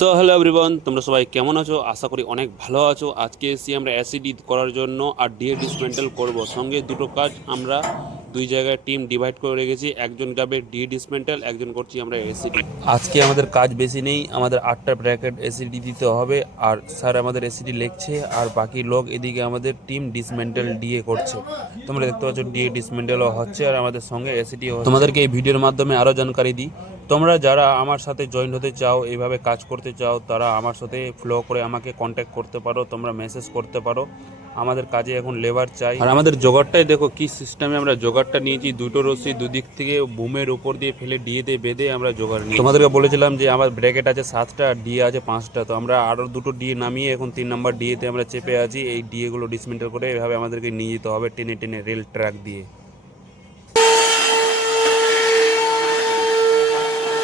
So hello everyone, তোমরা সবাই কেমন আছো? আশা করি অনেক ভালো আছো। আজকে এসে আমরা অ্যাসিডি করার জন্য আর ডিএ ডিসমেন্টাল করব। সঙ্গে দুটো কাজ আমরা দুই জায়গায় টিম ডিভাইড করে রেখেছি। একজন যাবে ডিএ ডিসমেন্টাল, একজন করছি আমরা অ্যাসিডি। আজকে আমাদের কাজ বেশি নেই, আমাদের 8টা ব্র্যাকেট এসিডি দিতে হবে। আর স্যার আমাদের এসিডি লিখছে, আর বাকি লোক এদিকে আমাদের টিম ডিসমেন্টাল ডিএ করছে। তোমরা দেখতে পাচ্ছ ডিএ ডিসমেন্টালও হচ্ছে আর আমাদের সঙ্গে এসিডি হচ্ছে। তোমাদেরকে এই ভিডিওর মাধ্যমে আরও জানকারি দিই। তোমরা যারা আমার সাথে জয়েন হতে চাও, এইভাবে কাজ করতে চাও, তারা আমার সাথে ফ্লো করে আমাকে কন্ট্যাক্ট করতে পারো, তোমরা মেসেজ করতে পারো। আমাদের কাজে এখন লেবার চাই। আর আমাদের জোগাড়টাই দেখো কি সিস্টেমে আমরা জোগাড়টা নিয়েছি। দুটো রশি দুদিক থেকে বুমের উপর দিয়ে ফেলে ডিএতে বেঁধে আমরা জোগাড় নিই। তোমাদেরকে বলেছিলাম যে আমার ব্র্যাকেট আছে 7টা, ডিএ আছে 5টা, তো আমরা আরও দুটো ডিএ নামিয়ে এখন 3 নম্বর ডিএতে আমরা চেপে আছি। এই ডিএগুলো ডিসমেন্টাল করে এভাবে আমাদেরকে নিয়ে যেতে হবে টেনে টেনে রেল ট্র্যাক দিয়ে।